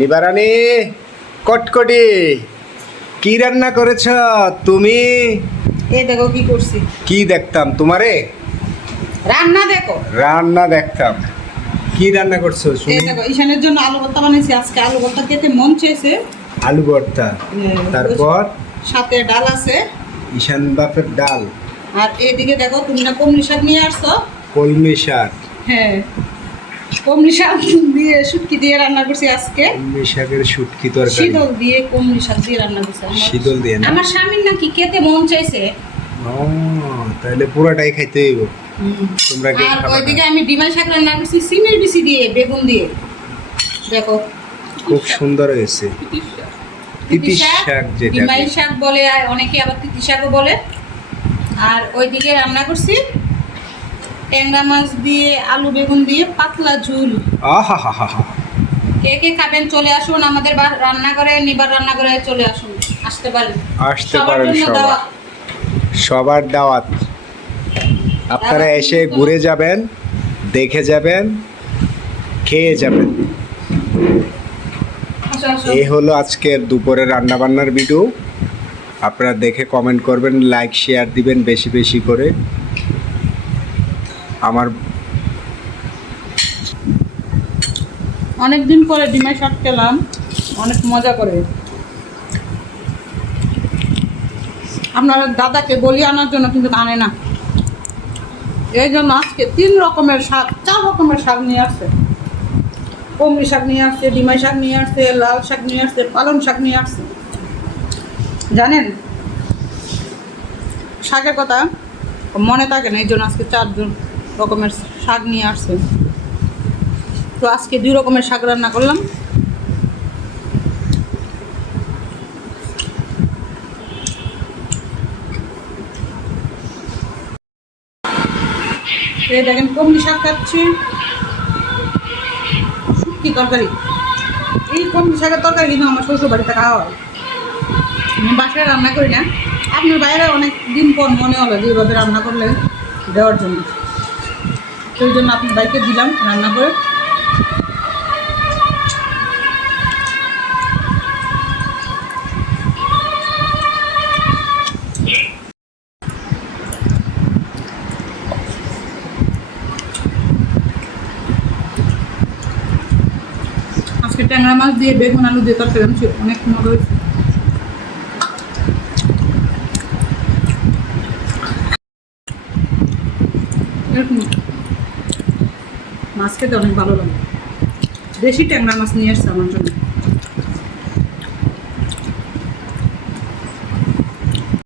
নিবারানি কটকটি কি রান্না করেছ তুমি? এই দেখো কি করছি। কি দেখতাম তোমারে? রান্না দেখো। রান্না দেখতাম। কি রান্না করছো এই শুনি? দেখো ঈশানের জন্য আলু ভর্তা বানাইছি আজকে। আলু ভর্তা খেতে মন চেয়েছে। আলু ভর্তা, তারপর সাথে ডাল আছে। ঈশান বাপের ডাল। আর এইদিকে দেখো তুমি না কমলি শাক নিয়ে আসছো। কলমি শাক। হ্যাঁ, কমলি শাক দিয়ে শুটকি দিয়ে রান্না করছি আজকে। কলমি শাকের শুটকি তরকারি। শীতল দিয়ে কমলি শাক দিয়ে রান্না করছি। শীতল দিয়ে না? আমার স্বামীর নাকি খেতে মন চাইছে। ও, তাহলে পুরোটাই খাইতে হইব। তোমরা কি আর খাবা? ওইদিকে আমি ডিমাই শাক রান্না করছি সিমের বিচি দিয়ে, বেগুন দিয়ে। দেখো খুব সুন্দর হয়েছে। তিতি শাক যেটা ডিমাই শাক বলে, আর অনেকে আবার তিতি শাকও বলে। আর ওইদিকে রান্না করছি ট্যাংরা মাছ দিয়ে, আলু বেগুন দিয়ে পাতলা ঝুল। আহা হা হা হা। কে কে খাবেন চলে আসুন আমাদের রান্নাঘরে, নিবার রান্নাঘরে চলে আসুন, আসতে পারেন। আসতে সবার পারেন জন্য সবাই। দাওয়াত। সবার দাওয়াত। আপনারা এসে ঘুরে যাবেন, দেখে যাবেন, খেয়ে যাবেন। আসো, আসো। এই হলো আজকের দুপুরের রান্নাবান্নার ভিডিও। আপনারা দেখে কমেন্ট করবেন, লাইক শেয়ার দিবেন বেশি বেশি করে। আমার অনেকদিন পরে ডিমাই শাক খেলাম, অনেক মজা করে। আপনার দাদাকে বলি আনার জন্য, কিন্তু আনে না। এই জন্য আজকে 3 রকমের শাক, 4 রকমের শাক নিয়ে আসছে। কমলি শাক নিয়ে আসছে, ডিমাই শাক নিয়ে আসছে, লাল শাক নিয়ে আসছে, পালং শাক নিয়ে আসছে। জানেন শাকের কথা মনে থাকে না, এই জন্য আজকে 4 রকমের শাক নিয়ে আসছে। তো আজকে 2 রকমের শাক রান্না করলাম। এই দেখেন কমলি শাক খাচ্ছি, শুটকি তরকারি। এই কমলি শাকের তরকারি কিন্তু আমার শ্বশুর বাড়িতে খাওয়া হয়, আমি বাসায় রান্না করি না। আপনার বাইরে অনেক দিন পর মনে হলো যে এইভাবে রান্না করলে দেওয়ার জন্য, সেই জন্য আপনার বাইকে দিলাম রান্না করে। আজকে ট্যাংরা মাছ দিয়ে বেগুন আলু দিয়ে তরকারি ছিল, অনেক মজা হয়েছে। এরকম মাছ খেতে অনেক ভালো লাগে। দেশি ট্যাংরা মাছ নিয়ে আসছে আমার জন্য।